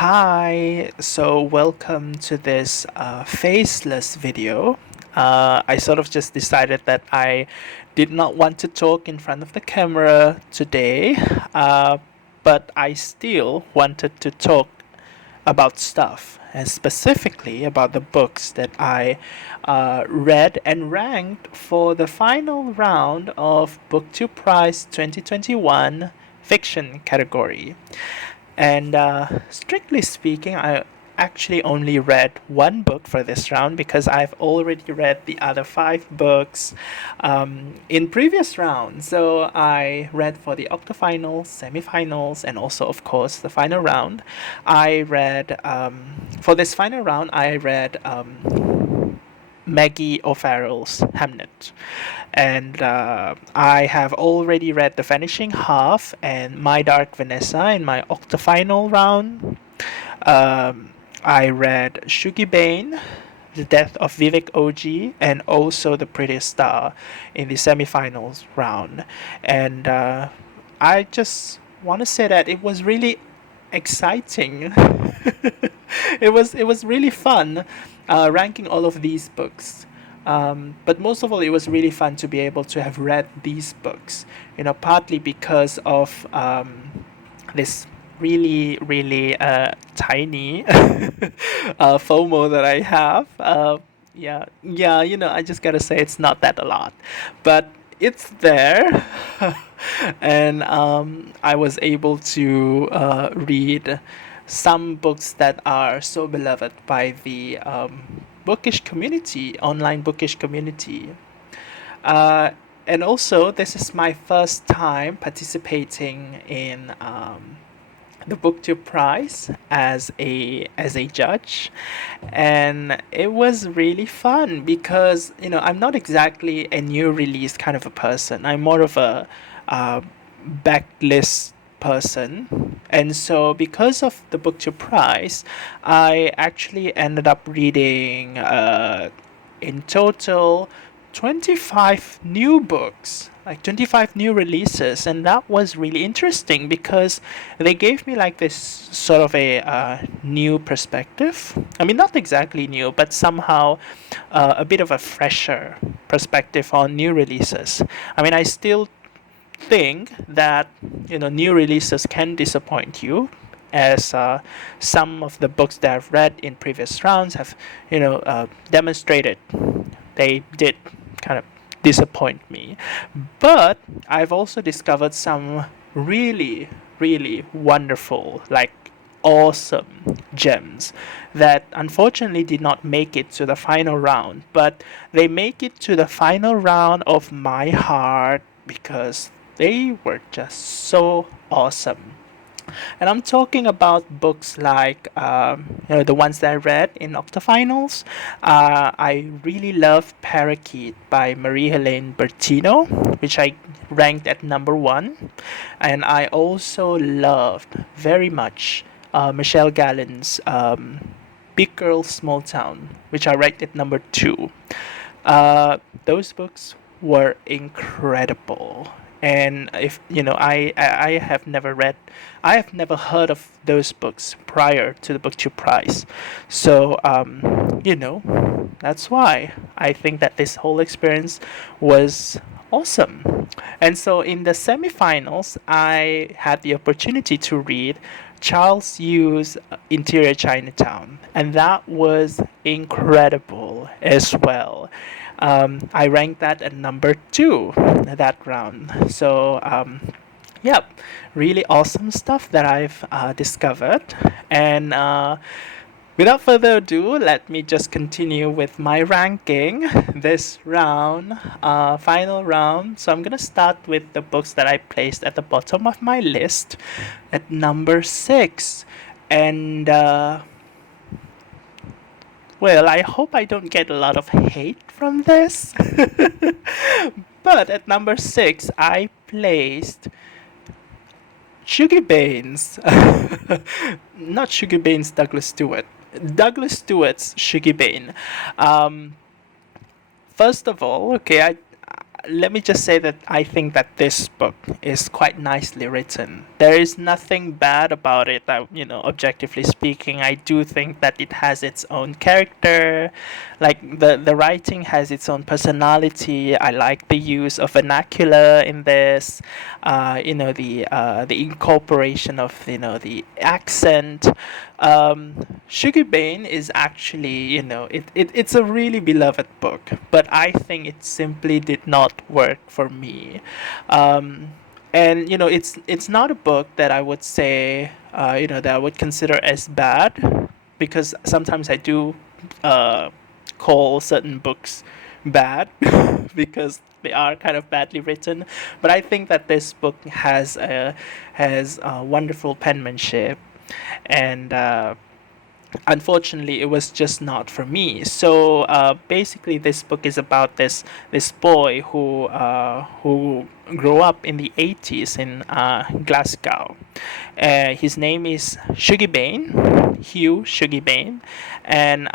Hi, so welcome to this faceless video. I sort of just decided that I did not want to talk in front of the camera today, uh, but I still wanted to talk about stuff, and specifically about the books that I read and ranked for the final round of Booktube Prize 2021 fiction category. And strictly speaking, I actually only read one book for this round because I've already read the other five books in previous rounds. So I read for the octofinals, semifinals, and also, of course, the final round. I read, for this final round, I read Maggie O'Farrell's Hamnet. And I have already read The Vanishing Half and My Dark Vanessa in my octofinal round. I read Shuggie Bain, The Death of Vivek OG, and also The Prettiest Star in the semifinals round. And I just want to say that it was really exciting. It was really fun ranking all of these books. But most of all, it was really fun to be able to have read these books. Partly because of this really tiny FOMO that I have. Yeah. I just gotta say it's not that a lot, but it's there. And I was able to read some books that are so beloved by the bookish community, online bookish community. Uh, and also, this is my first time participating in the Booktube Prize as a judge, and it was really fun because I'm not exactly a new release kind of a person. I'm more of a uh, backlist person, and so because of the Booktube Prize, I actually ended up reading in total 25 new books, like 25 new releases, and that was really interesting because they gave me like this sort of a new perspective. I mean, not exactly new, but somehow a bit of a fresher perspective on new releases. I mean, I still think that new releases can disappoint you, as some of the books that I've read in previous rounds have demonstrated they did kind of disappoint me. But I've also discovered some really wonderful, like awesome gems that unfortunately did not make it to the final round, but they make it to the final round of my heart because they were just so awesome. And I'm talking about books like the ones that I read in octofinals. I really love Parakeet by Marie-Helene Bertino, which I ranked at number one. And I also loved very much Michelle Gallen's Big Girl Small Town, which I ranked at number two. Those books were incredible. And if I have never read, I have never heard of those books prior to the Booktube Prize. So that's why I think that this whole experience was awesome. And so in the semifinals, I had the opportunity to read Charles Yu's Interior Chinatown, and that was incredible as well. I ranked that at number two that round. So, yep, really awesome stuff that I've discovered. And without further ado, let me just continue with my ranking this round, final round. So I'm gonna start with the books that I placed at the bottom of my list at number six. And well, I hope I don't get a lot of hate from this. But at number six, I placed Shuggie Bain's, not Shuggie Bain's Douglas Stewart, Douglas Stewart's Shuggie Bain. Um, First of all, okay, let me just say that I think that this book is quite nicely written. There is nothing bad about it. Objectively speaking, I do think that it has its own character. Like the writing has its own personality. I like the use of vernacular in this. The incorporation of the accent. Shuggie Bain is actually, it's a really beloved book, but I think it simply did not work for me. And it's not a book that I would say, that I would consider as bad, because sometimes I do call certain books bad because they are kind of badly written. But I think that this book has wonderful penmanship, and unfortunately it was just not for me. So basically this book is about this boy who grew up in the 80s in Glasgow. His name is Hugh Shuggie Bain, and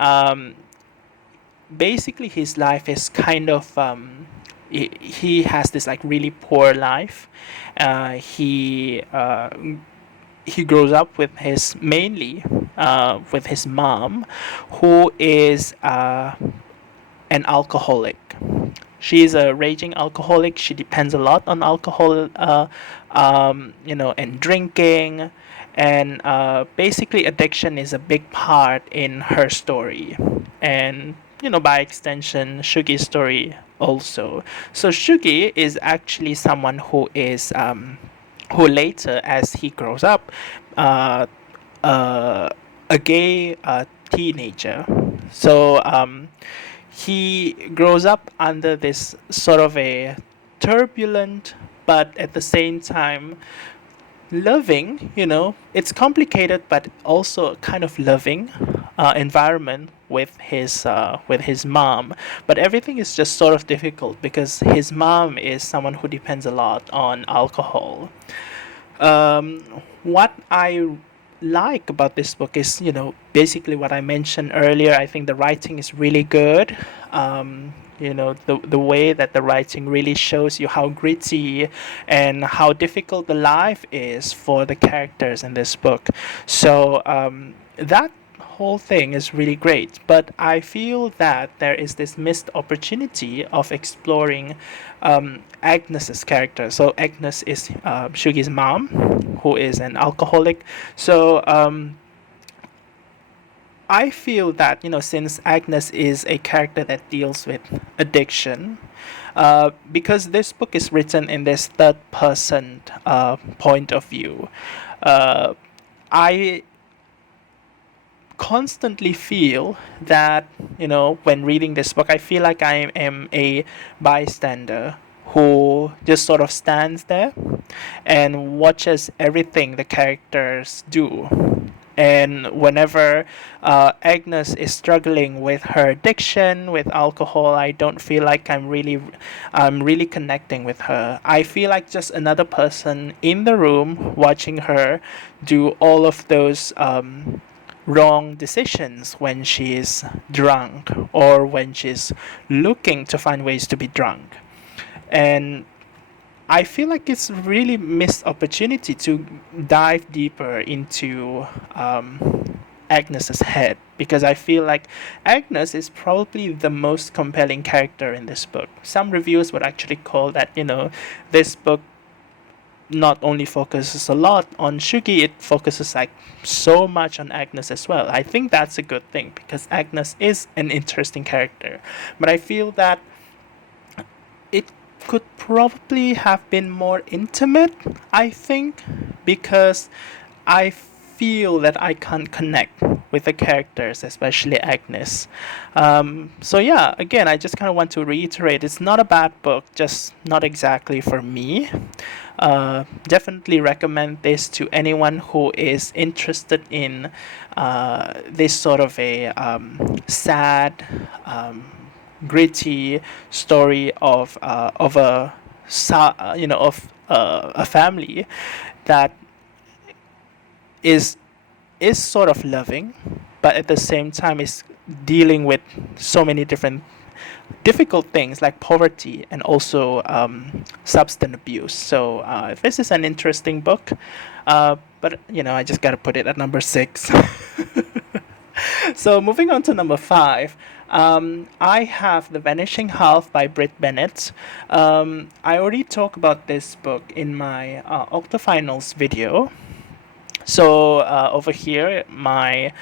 basically his life is kind of he has this like really poor life. He grows up with his mainly with his mom, who is an alcoholic. She is a raging alcoholic. She depends a lot on alcohol, and drinking, and basically addiction is a big part in her story, and by extension Shuggie's story also. So Shuggie is actually someone who later, as he grows up, uh, uh, a gay teenager. So he grows up under this sort of a turbulent, but at the same time loving. It's complicated, but also kind of loving environment with his mom. But everything is just sort of difficult because his mom is someone who depends a lot on alcohol. What I like about this book is, basically what I mentioned earlier. I think the writing is really good. The way that the writing really shows you how gritty and how difficult the life is for the characters in this book. So that whole thing is really great, but I feel that there is this missed opportunity of exploring Agnes's character. So Agnes is Shuggie's mom, who is an alcoholic. So I feel that, since Agnes is a character that deals with addiction, because this book is written in this third person point of view, I constantly feel that, when reading this book, I feel like I am a bystander who just sort of stands there and watches everything the characters do. And whenever Agnes is struggling with her addiction with alcohol, I don't feel like I'm really connecting with her. I feel like just another person in the room watching her do all of those wrong decisions when she is drunk, or when she's looking to find ways to be drunk. And I feel like it's really missed opportunity to dive deeper into Agnes's head, because I feel like Agnes is probably the most compelling character in this book. Some reviewers would actually call that, this book not only focuses a lot on Shuggie, it focuses like so much on Agnes as well. I think that's a good thing, because Agnes is an interesting character, but I feel that it could probably have been more intimate, I think, because I feel that I can't connect with the characters, especially Agnes. So yeah, again, I just kind of want to reiterate, it's not a bad book, just not exactly for me. Definitely recommend this to anyone who is interested in this sort of a sad, gritty story of a family that is sort of loving, but at the same time is dealing with so many different difficult things like poverty and also substance abuse. So this is an interesting book, but I just gotta put it at number 6. So moving on to number 5, I have The Vanishing Half by Bennett. I already talked about this book in my Octofinals video. So over here, my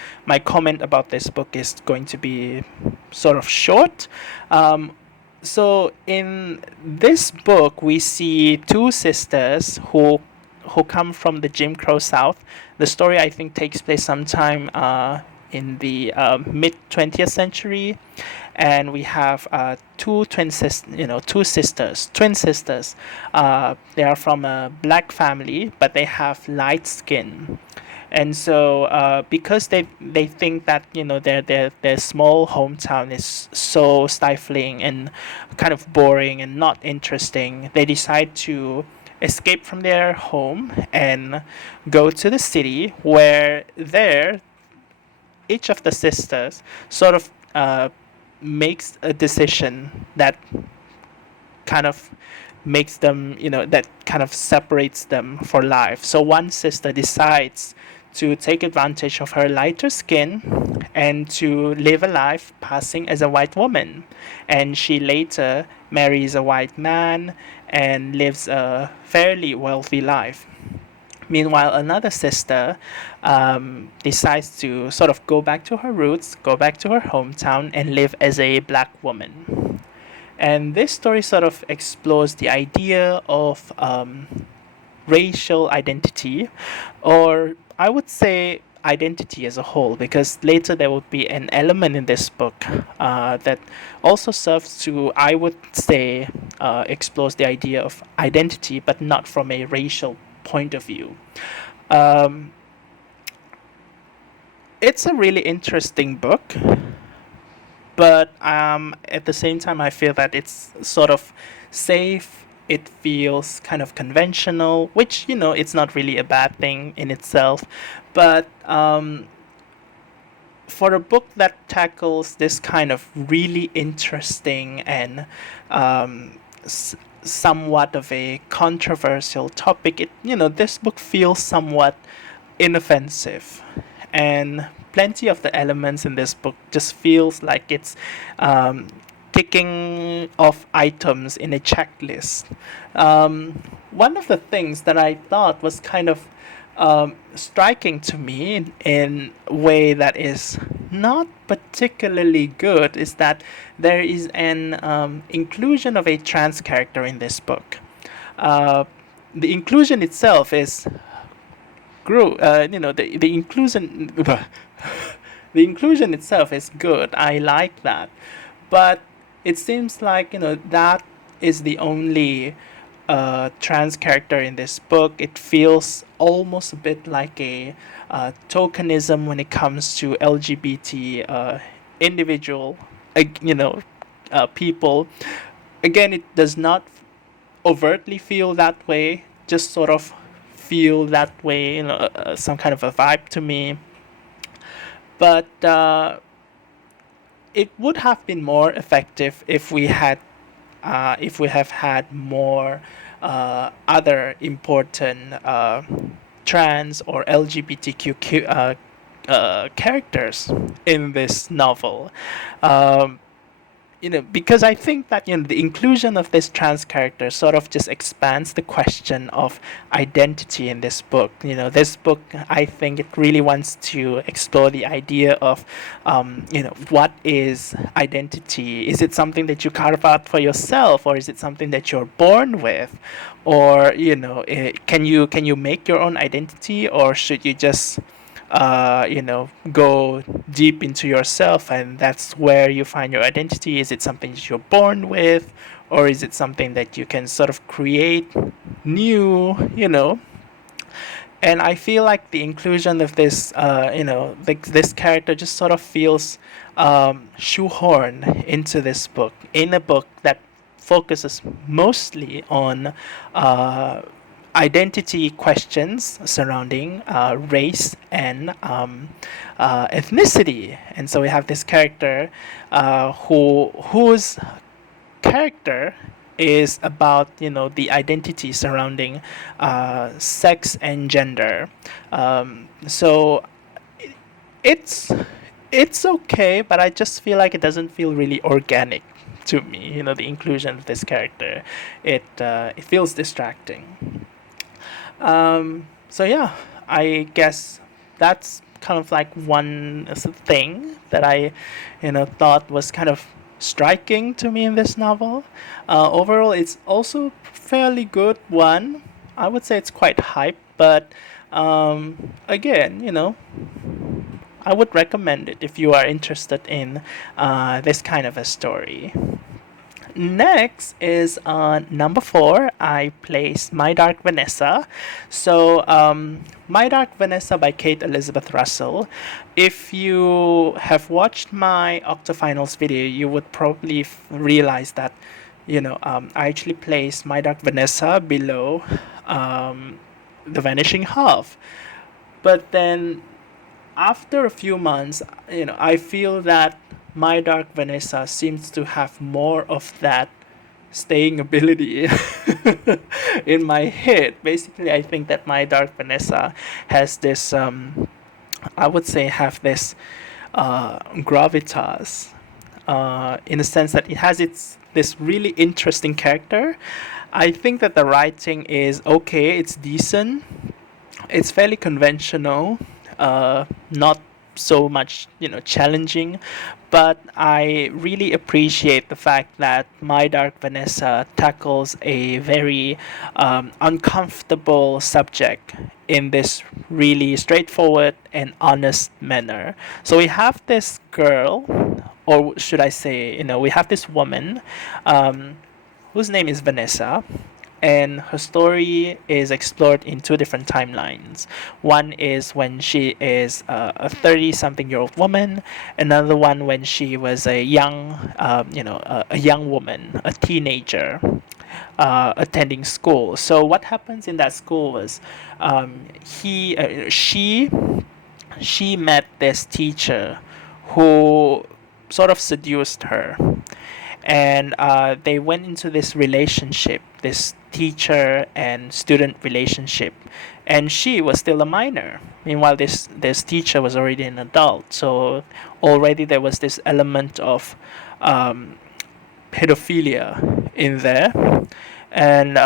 comment about this book is going to be sort of short. So in this book, we see two sisters who come from the Jim Crow South. The story, I think, takes place sometime in the mid 20th century, and we have two sisters, twin sisters. They are from a black family, but they have light skin. And so, because they think that their small hometown is so stifling and kind of boring and not interesting, they decide to escape from their home and go to the city, where there each of the sisters sort of makes a decision that kind of makes them, that kind of separates them for life. So one sister decides to take advantage of her lighter skin and to live a life passing as a white woman. And she later marries a white man and lives a fairly wealthy life. Meanwhile, another sister decides to sort of go back to her roots, go back to her hometown, and live as a black woman. And this story sort of explores the idea of racial identity, or I would say identity as a whole, because later there will be an element in this book that also serves to, I would say, explores the idea of identity, but not from a racial point of view. It's a really interesting book, but at the same time, I feel that it's sort of safe. It feels kind of conventional, which, it's not really a bad thing in itself. But for a book that tackles this kind of really interesting and somewhat of a controversial topic, this book feels somewhat inoffensive. And plenty of the elements in this book just feels like it's ticking off items in a checklist. One of the things that I thought was kind of striking to me in a way that is not particularly good is that there is an inclusion of a trans character in this book. The inclusion itself is the inclusion the inclusion itself is good. I like that, but it seems like that is the only trans character in this book. It feels almost a bit like a tokenism when it comes to LGBT individual people. Again, it does not overtly feel that way, just sort of feel that way, some kind of a vibe to me. But it would have been more effective if we have had more other important trans or LGBTQ characters in this novel. Because I think that the inclusion of this trans character sort of just expands the question of identity in this book. This book, I think it really wants to explore the idea of what is identity? Is it something that you carve out for yourself, or is it something that you're born with? Or can you make your own identity, or should you just go deep into yourself and that's where you find your identity? Is it something that you're born with, or is it something that you can sort of create new? And I feel like the inclusion of this this character just sort of feels shoehorned into this book, in a book that focuses mostly on identity questions surrounding race and ethnicity. And so we have this character whose character is about the identity surrounding sex and gender. So it's it's okay, but I just feel like it doesn't feel really organic to me. The inclusion of this character, it feels distracting. So yeah, I guess that's kind of like one thing that I, thought was kind of striking to me in this novel. Overall, it's also fairly good one. I would say it's quite hype, but again, I would recommend it if you are interested in this kind of a story. Next is number 4. I place My Dark Vanessa. So, My Dark Vanessa by Kate Elizabeth Russell. If you have watched my Octofinals video, you would probably realize that, I actually placed My Dark Vanessa below The Vanishing Half. But then, after a few months, I feel that My Dark Vanessa seems to have more of that staying ability in my head. Basically, I think that My Dark Vanessa has this, I would say, have this gravitas, in the sense that it has this really interesting character. I think that the writing is okay, it's decent, it's fairly conventional, not so much challenging, but I really appreciate the fact that My Dark Vanessa tackles a very uncomfortable subject in this really straightforward and honest manner. So we have this girl, or should I say, we have this woman, whose name is Vanessa, and her story is explored in 2 different timelines. One is when she is a 30-something-year-old woman. Another one when she was a young, a young woman, a teenager, attending school. So what happens in that school was, she met this teacher who sort of seduced her, and they went into this relationship, this teacher and student relationship, and she was still a minor. Meanwhile, this teacher was already an adult, so already there was this element of pedophilia in there. And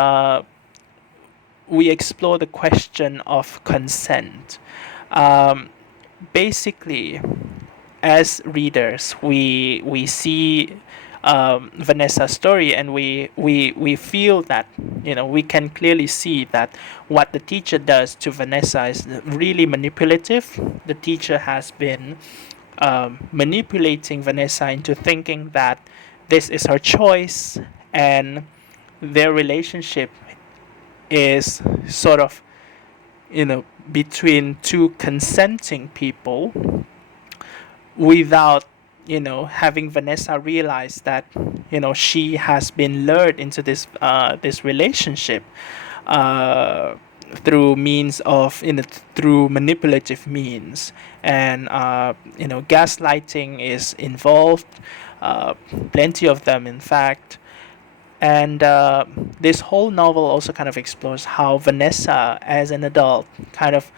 we explore the question of consent. Basically, as readers, we see Vanessa's story, and we feel that we can clearly see that what the teacher does to Vanessa is really manipulative. The teacher has been manipulating Vanessa into thinking that this is her choice, and their relationship is sort of between 2 consenting people, without having Vanessa realize that she has been lured into this relationship through means of through manipulative means, and gaslighting is involved, plenty of them in fact. And this whole novel also kind of explores how Vanessa as an adult kind of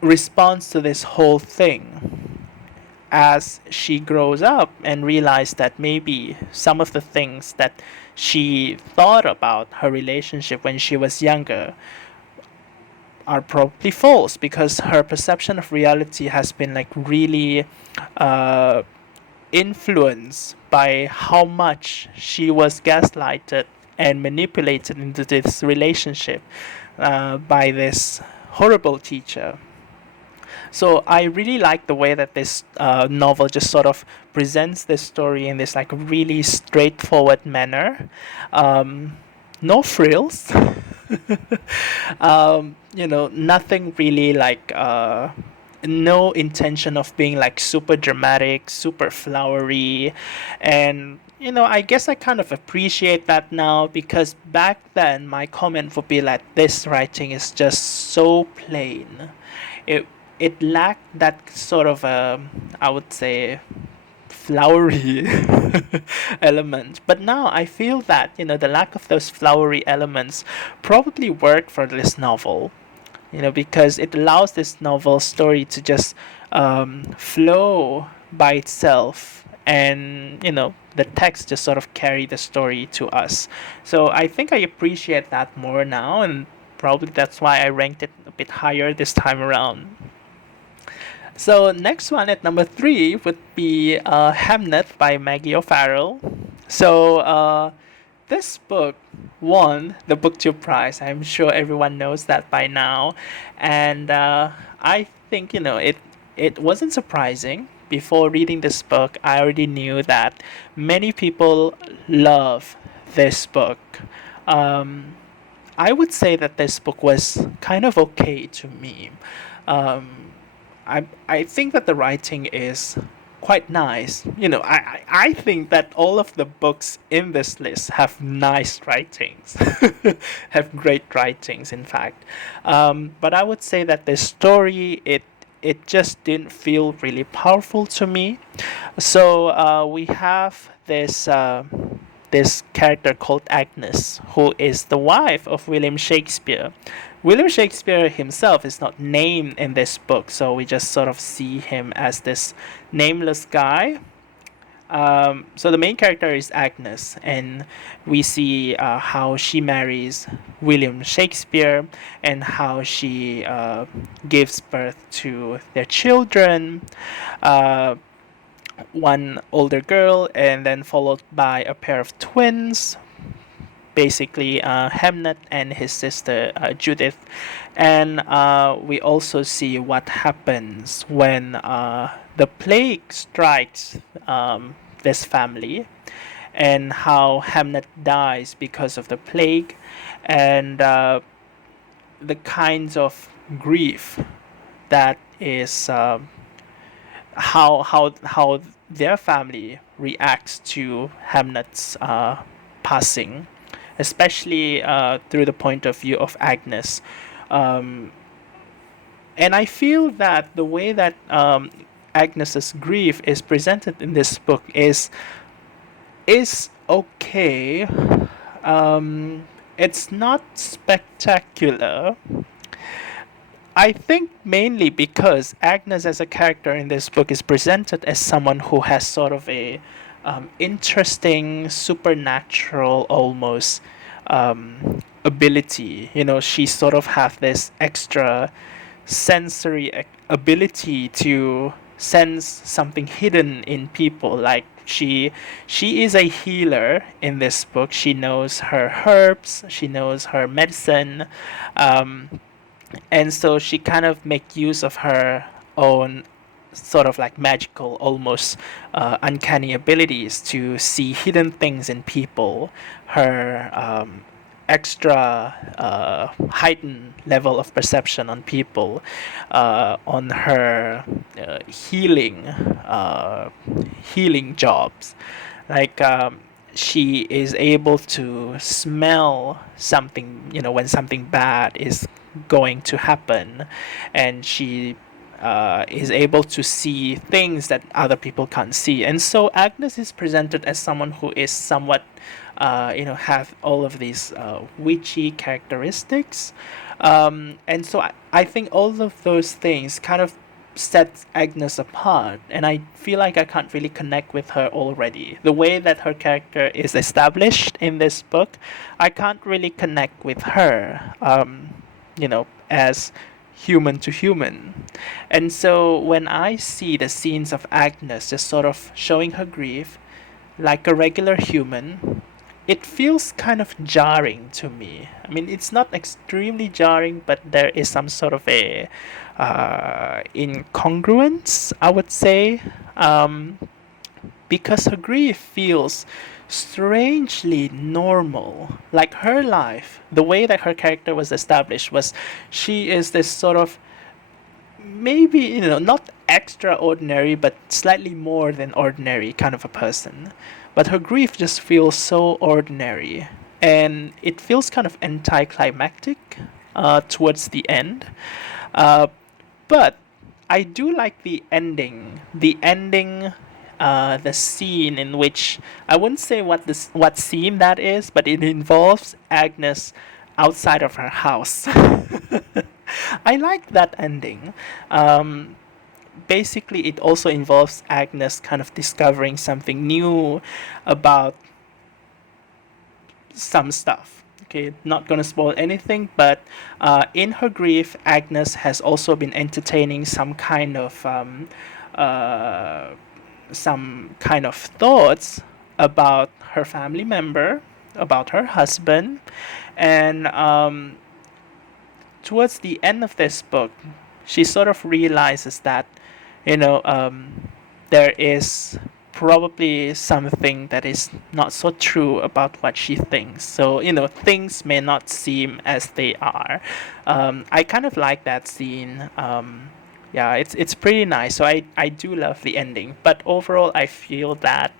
responds to this whole thing as she grows up and realizes that maybe some of the things that she thought about her relationship when she was younger are probably false, because her perception of reality has been really influenced by how much she was gaslighted and manipulated into this relationship by this horrible teacher. So I really like the way that this novel just sort of presents this story in this really straightforward manner. No frills. Nothing really no intention of being super dramatic, super flowery, and I guess I kind of appreciate that now, because back then my comment would be like, this writing is just so plain. It it lacked that sort of I would say flowery element. But now I feel that, the lack of those flowery elements probably worked for this novel, because it allows this novel story to just flow by itself, and the text just sort of carry the story to us. So I think I appreciate that more now, and probably that's why I ranked it a bit higher this time around. So next one at number 3 would be Hamnet by Maggie O'Farrell. So this book won the Booktube prize. I'm sure everyone knows that by now, and I think it wasn't surprising. Before reading this book, I already knew that many people love this book. Um, I would say that this book was kind of okay to me. Um, I think that the writing is quite nice. I think that all of the books in this list have nice writings, have great writings, in fact. But I would say that the story, it just didn't feel really powerful to me. So we have this character called Agnes, who is the wife of William Shakespeare. William Shakespeare himself is not named in this book, so we just sort of see him as this nameless guy. So the main character is Agnes, and we see how she marries William Shakespeare, and how she gives birth to their children. Uh, one older girl, and then followed by a pair of twins, basically Hamnet and his sister Judith. And we also see what happens when the plague strikes this family, and how Hamnet dies because of the plague, and the kinds of grief that is how their family reacts to Hamnet's passing, especially through the point of view of Agnes. Um, and I feel that the way that Agnes's grief is presented in this book is okay. It's not spectacular. I think mainly because Agnes as a character in this book is presented as someone who has sort of a interesting, supernatural almost ability. She sort of has this extra sensory ability to sense something hidden in people. Like she is a healer in this book. She knows her herbs. She knows her medicine. And so she kind of make use of her own sort of like magical, almost uncanny abilities to see hidden things in people. Her extra heightened level of perception on people, on her healing jobs, like she is able to smell something, when something bad is going to happen, and she is able to see things that other people can't see. And so Agnes is presented as someone who is somewhat, have all of these witchy characteristics. And so I think all of those things kind of sets Agnes apart, and I feel like I can't really connect with her already. The way that her character is established in this book, I can't really connect with her, as human to human. And so when I see the scenes of Agnes just sort of showing her grief like a regular human, it feels kind of jarring to me. I mean, it's not extremely jarring, but there is some sort of a incongruence, I would say, because her grief feels strangely normal. Like her life, the way that her character was established was she is this sort of maybe, not extraordinary, but slightly more than ordinary kind of a person. But her grief just feels so ordinary. And it feels kind of anticlimactic towards the end. Uh, but I do like the ending. The ending, the scene in which I wouldn't say what scene that is, but it involves Agnes outside of her house. I like that ending. Um, Basically, it also involves Agnes kind of discovering something new about some stuff. Okay, not gonna spoil anything, but in her grief, Agnes has also been entertaining uh, some kind of thoughts about her family member, about her husband, and towards the end of this book, she sort of realizes that, you know, there is probably something that is not so true about what she thinks. So, things may not seem as they are. I kind of like that scene. Yeah, it's pretty nice. So I do love the ending. But overall, I feel that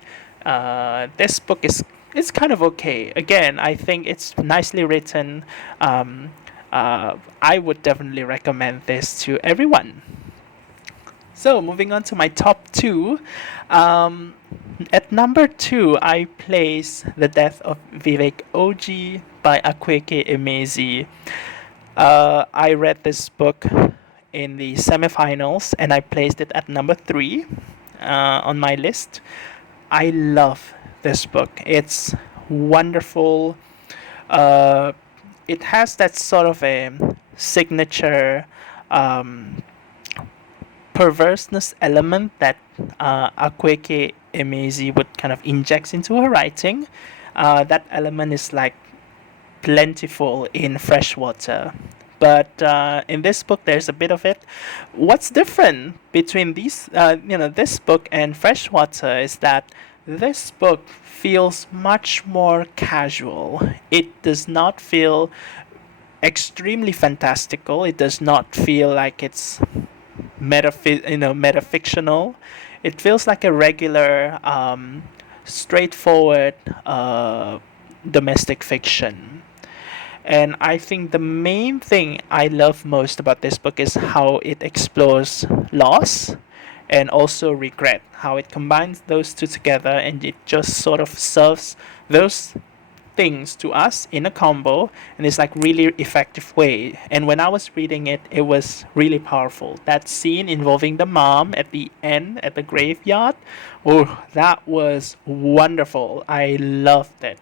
this book is it's kind of okay. Again, I think it's nicely written. I would definitely recommend this to everyone. So moving on to my top two. At number two, I place The Death of Vivek OG by Akwaeke Emezi. I read this book in the semifinals and I placed it at number three on my list. I love this book. It's wonderful. Uh, it has that sort of a signature perverseness element that Akwaeke Emezi would kind of injects into her writing. That element is like plentiful in freshwater. But in this book, there's a bit of it. What's different between this book and Freshwater is that this book feels much more casual. It does not feel extremely fantastical. It does not feel like it's metafictional. It feels like a regular, straightforward domestic fiction. And I think the main thing I love most about this book is how it explores loss and also regret, how it combines those two together and it just sort of serves those things to us in a combo and it's like really effective way. And when I was reading it, it was really powerful. That scene involving the mom at the end at the graveyard, oh, that was wonderful. I loved it.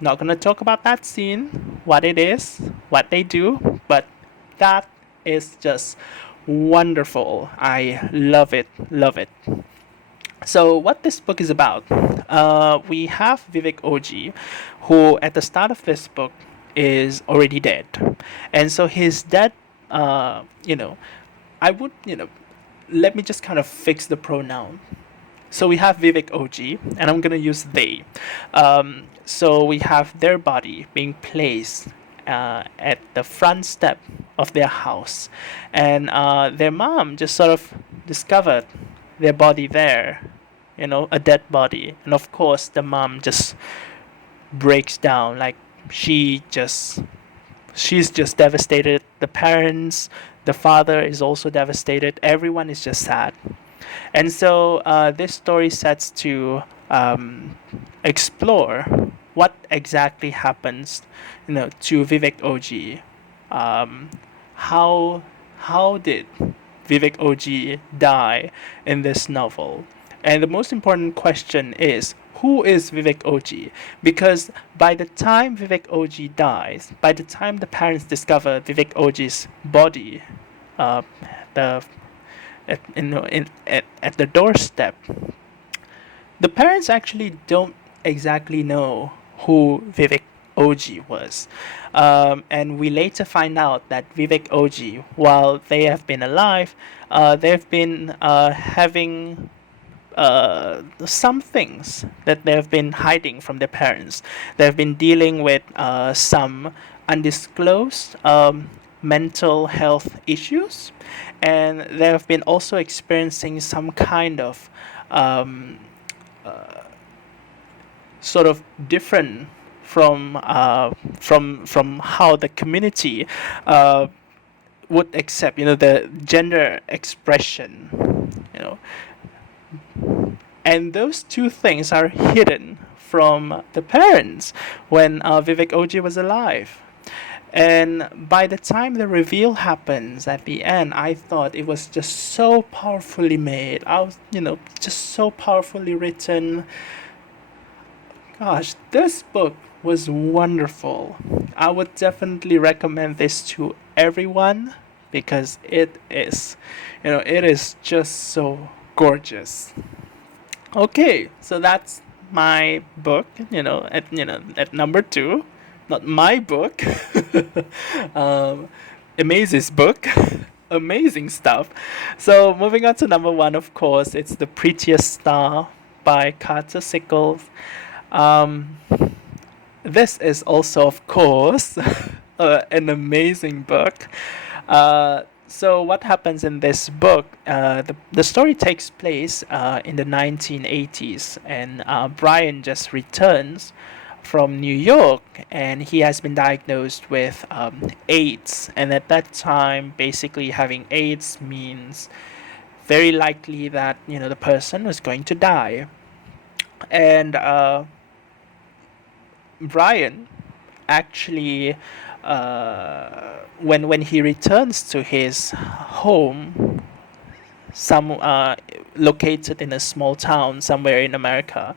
Not gonna talk about that scene, what it is, what they do, but that is just wonderful. I love it, love it. So, what this book is about, we have Vivek OG, who at the start of this book is already dead. And so his dead, uh, you know, I would, let me just kind of fix the pronoun. So we have Vivek OG, and I'm gonna use they. So we have their body being placed at the front step of their house, and their mom just sort of discovered their body there, a dead body, and of course the mom just breaks down, like she just she's just devastated. The parents, the father is also devastated. Everyone is just sad. And so this story sets to explore what exactly happens, to Vivek OG. Um, how did Vivek OG die in this novel? And the most important question is, who is Vivek OG? Because by the time Vivek OG dies, by the time the parents discover Vivek OG's body, uh, the at the doorstep, the parents actually don't exactly know who Vivek OG was. And we later find out that Vivek OG, while they have been alive, they've been having some things that they've been hiding from their parents. They've been dealing with some undisclosed mental health issues, and they have been also experiencing some kind of um, sort of different from how the community uh, would accept, the gender expression, you know, and those two things are hidden from the parents when Vivek Oji was alive. And by the time the reveal happens at the end, I thought it was just so powerfully made. I was, just so powerfully written. Gosh, this book was wonderful. I would definitely recommend this to everyone because it is just so gorgeous. Okay, so that's my book, at number 2. Not my book. um, Emezi's book. Amazing stuff. So moving on to number 1, of course, it's The Prettiest Star by Carter Sickels. Um, this is also, of course, an amazing book. So what happens in this book? The story takes place in the 1980s, and Brian just returns from New York, and he has been diagnosed with AIDS. And at that time, basically having AIDS means very likely that the person was going to die. And Brian actually, when he returns to his home, some located in a small town somewhere in America,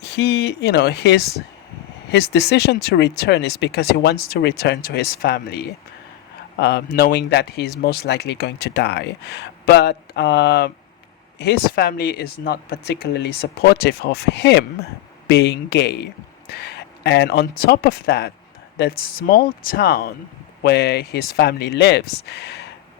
he his decision to return is because he wants to return to his family, knowing that he's most likely going to die. But his family is not particularly supportive of him being gay. And on top of that, that small town where his family lives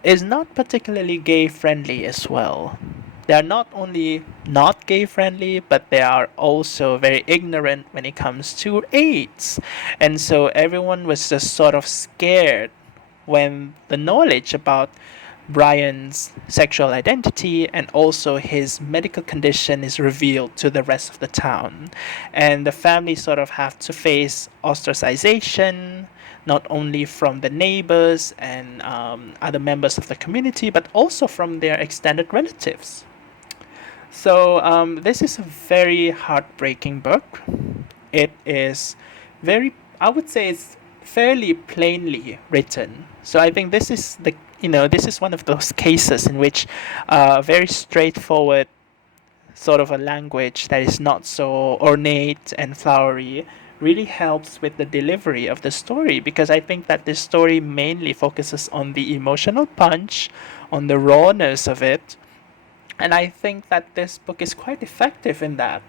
is not particularly gay friendly as well. They are not only not gay friendly, but they are also very ignorant when it comes to AIDS. And so everyone was just sort of scared when the knowledge about Brian's sexual identity and also his medical condition is revealed to the rest of the town. And the family sort of have to face ostracization, not only from the neighbors and other members of the community, but also from their extended relatives. So this is a very heartbreaking book. It is I would say it's fairly plainly written. So I think this is this is one of those cases in which very straightforward sort of a language that is not so ornate and flowery really helps with the delivery of the story, because I think that this story mainly focuses on the emotional punch, on the rawness of it, and I think that this book is quite effective in that.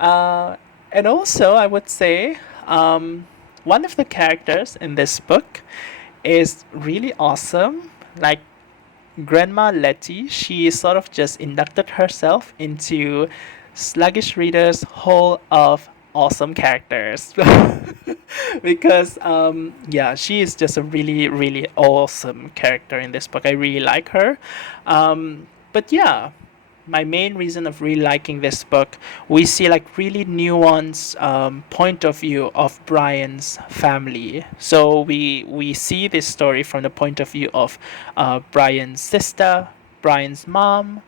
And also, I would say one of the characters in this book is really awesome. Like Grandma Letty, she sort of just inducted herself into Sluggish Reader's Hall of Awesome Characters. Because, she is just a really, really awesome character in this book. I really like her. But yeah, my main reason of really liking this book, we see like really nuanced point of view of Brian's family. So we see this story from the point of view of Brian's sister, Brian's mom,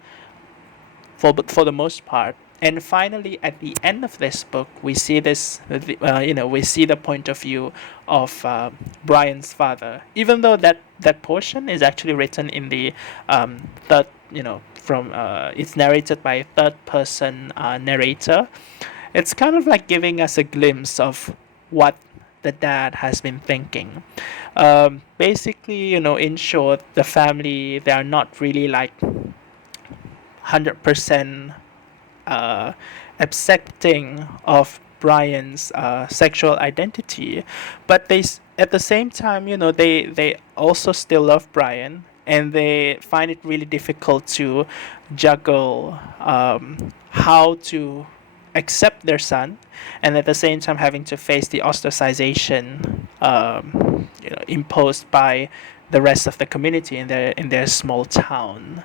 for the most part. And finally, at the end of this book, we see we see the point of view of Brian's father. Even though that portion is actually written in the third, from it's narrated by a third-person narrator. It's kind of like giving us a glimpse of what the dad has been thinking. Basically, in short, the family, they are not really like 100% accepting of Brian's sexual identity, but at the same time, they also still love Brian, and they find it really difficult to juggle how to accept their son, and at the same time having to face the ostracization imposed by the rest of the community in their small town.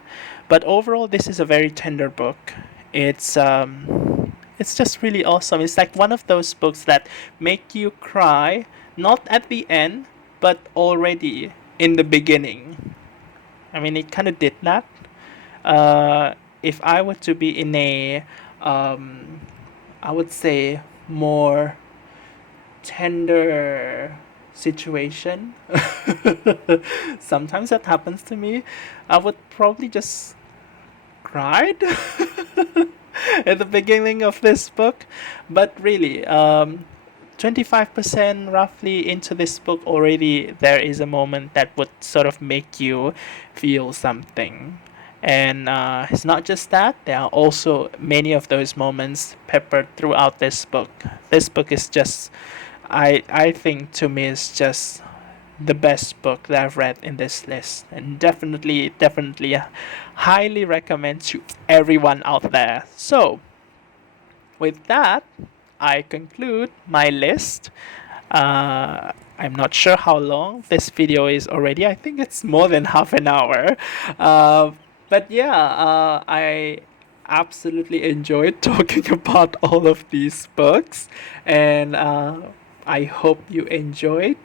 But overall, this is a very tender book. It's just really awesome. It's like one of those books that make you cry, not at the end, but already in the beginning. I mean, it kind of did that. If I were to be in a, I would say, more tender situation, sometimes that happens to me, I would probably just cried at the beginning of this book. But really, 25% roughly into this book already, there is a moment that would sort of make you feel something. And it's not just that, there are also many of those moments peppered throughout this book. This book is just, I think to me, is just the best book that I've read in this list, and definitely highly recommend to everyone out there. So with that, I conclude my list. I'm not sure how long this video is already. I think it's more than half an hour. But yeah, I absolutely enjoyed talking about all of these books, and I hope you enjoyed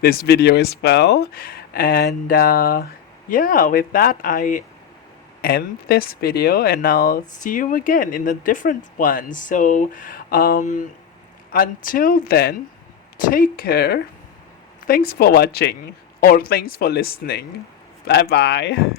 this video as well. And yeah, with that, I end this video, and I'll see you again in a different one. So until then, take care. Thanks for watching, or thanks for listening. Bye bye.